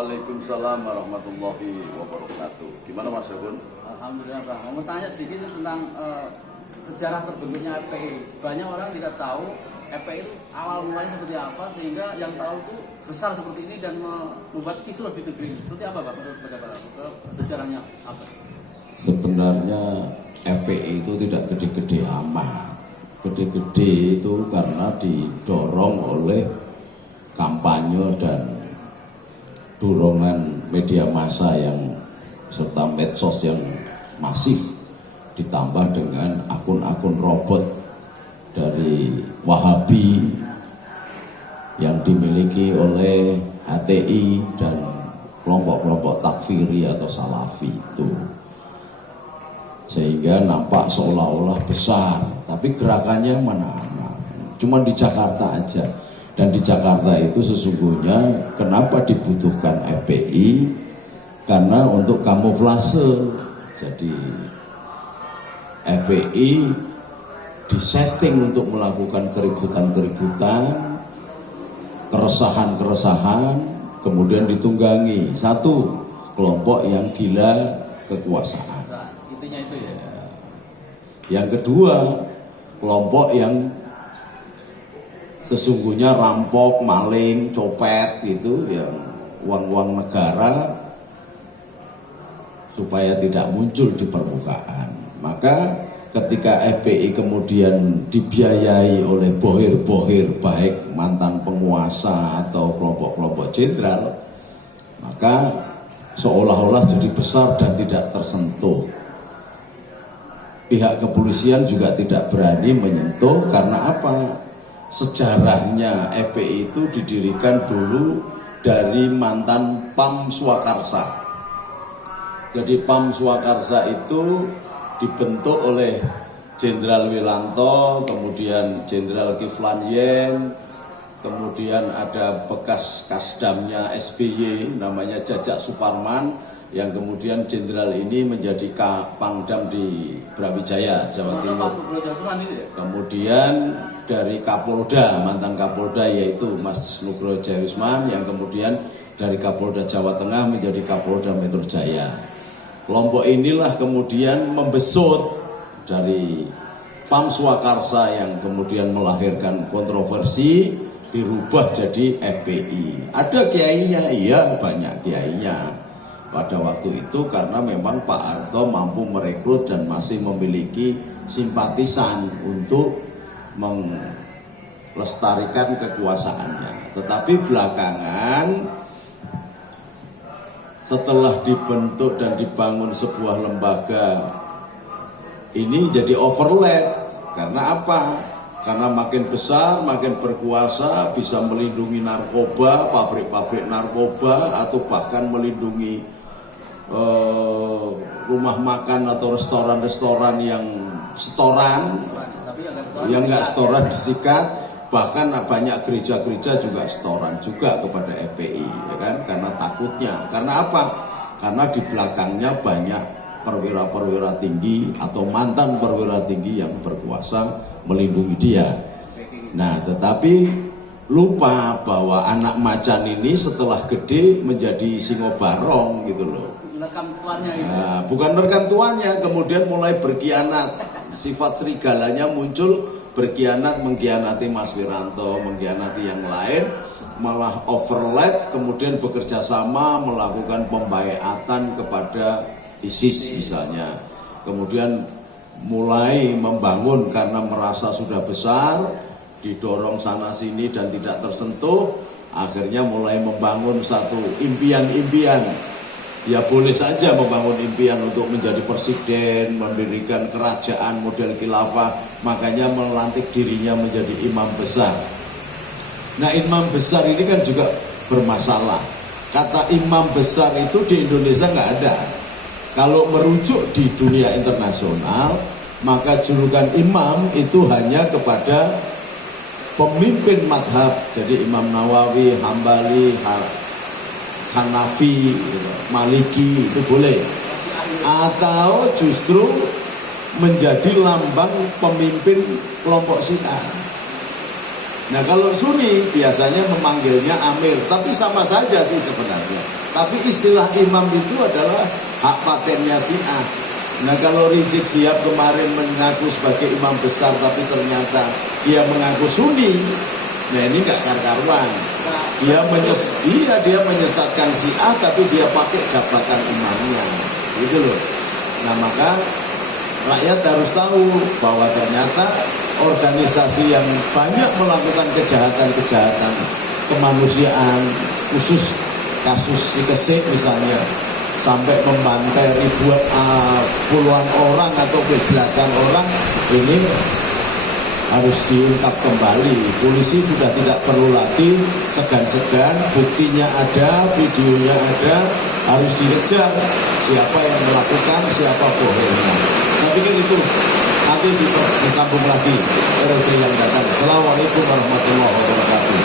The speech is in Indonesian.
Waalaikumsalam warahmatullahi wabarakatuh. Gimana Mas Agun? Alhamdulillah Bang. Mau tanya sedikit tentang sejarah terbentuknya FPI. Banyak orang tidak tahu FPI itu awal mulanya seperti apa, sehingga yang tahu itu besar seperti ini dan membuat kisruh di negeri. Seperti apa Pak menurut Bapak? Sejarahnya apa? Sebenarnya FPI itu tidak gede-gede amat. Gede-gede itu karena didorong oleh kampanye dan dorongan media massa yang serta medsos yang masif, ditambah dengan akun-akun robot dari Wahabi yang dimiliki oleh HTI dan kelompok-kelompok takfiri atau salafi itu, sehingga nampak seolah-olah besar, tapi gerakannya mana-mana, cuma di Jakarta aja. Dan di Jakarta itu sesungguhnya kenapa dibutuhkan FPI? Karena untuk kamuflase. Jadi FPI disetting untuk melakukan keributan-keributan, keresahan-keresahan, kemudian ditunggangi satu kelompok yang gila kekuasaan. Intinya itu ya. Yang kedua, kelompok yang sesungguhnya rampok, maling, copet gitu, yang uang-uang negara supaya tidak muncul di permukaan. Maka ketika FPI kemudian dibiayai oleh bohir-bohir, baik mantan penguasa atau kelompok-kelompok jenderal, maka seolah-olah jadi besar dan tidak tersentuh. Pihak kepolisian juga tidak berani menyentuh. Karena apa? Sejarahnya FPI itu didirikan dulu dari mantan Pam Swakarsa. Jadi Pam Swakarsa itu dibentuk oleh Jenderal Wilanto, kemudian Jenderal Kiflan Yen, kemudian ada bekas kasdamnya SBY namanya Jajak Suparman, yang kemudian jenderal ini menjadi Pangdam di Brawijaya, Jawa Timur. Kemudian dari Kapolda, mantan Kapolda yaitu Mas Nugroho Jayusman, yang kemudian dari Kapolda Jawa Tengah menjadi Kapolda Metro Jaya. Kelompok inilah kemudian membesut dari Pam Swakarsa yang kemudian melahirkan kontroversi, dirubah jadi FPI. Ada kiainya, iya banyak kiainya pada waktu itu, karena memang Pak Harto mampu merekrut dan masih memiliki simpatisan untuk melestarikan kekuasaannya. Tetapi belakangan setelah dibentuk dan dibangun sebuah lembaga ini jadi overlap. Karena apa? Karena makin besar, makin berkuasa, bisa melindungi narkoba, pabrik-pabrik narkoba, atau bahkan melindungi rumah makan atau restoran-restoran yang setoran, yang nggak setoran disikat. Bahkan banyak gereja-gereja juga setoran juga kepada FPI, ya kan? Karena takutnya. Karena apa? Karena di belakangnya banyak perwira-perwira tinggi atau mantan perwira tinggi yang berkuasa melindungi dia. Nah, tetapi lupa bahwa anak macan ini setelah gede menjadi singo barong gitu loh. Nah, bukan merekam tuannya, kemudian mulai berkhianat. Sifat serigalanya muncul, berkhianat, mengkhianati Mas Wiranto, mengkhianati yang lain, malah overlap, kemudian bekerja sama melakukan pembaiatan kepada ISIS misalnya. Kemudian mulai membangun karena merasa sudah besar, didorong sana sini dan tidak tersentuh, akhirnya mulai membangun satu impian-impian. Ya boleh saja membangun impian untuk menjadi presiden, mendirikan kerajaan model khilafah, makanya melantik dirinya menjadi imam besar. Nah, imam besar ini kan juga bermasalah. Kata imam besar itu di Indonesia nggak ada. Kalau merujuk di dunia internasional, maka julukan imam itu hanya kepada pemimpin madhab. Jadi Imam Nawawi, Hambali, Hanafi, Maliki itu boleh. Atau justru menjadi lambang pemimpin kelompok Syiah. Nah, kalau Sunni biasanya memanggilnya Amir, tapi sama saja sih sebenarnya. Tapi istilah imam itu adalah hak patennya Syiah. Nah kalau Rizik Syihab kemarin mengaku sebagai imam besar tapi ternyata dia mengaku Sunni, nah ini nggak karuan. Dia menyesatkan Syiah tapi dia pakai jabatan imamnya, gitu loh. Nah maka rakyat harus tahu bahwa ternyata organisasi yang banyak melakukan kejahatan-kejahatan kemanusiaan, khusus kasus Sikesik misalnya, sampai membantai puluhan orang atau belasan orang, ini harus diungkap kembali. Polisi sudah tidak perlu lagi segan-segan, buktinya ada, videonya ada, harus dikejar siapa yang melakukan, siapa bohongnya. Saya pikir itu nanti disambung lagi periode yang datang. Assalamualaikum warahmatullahi wabarakatuh.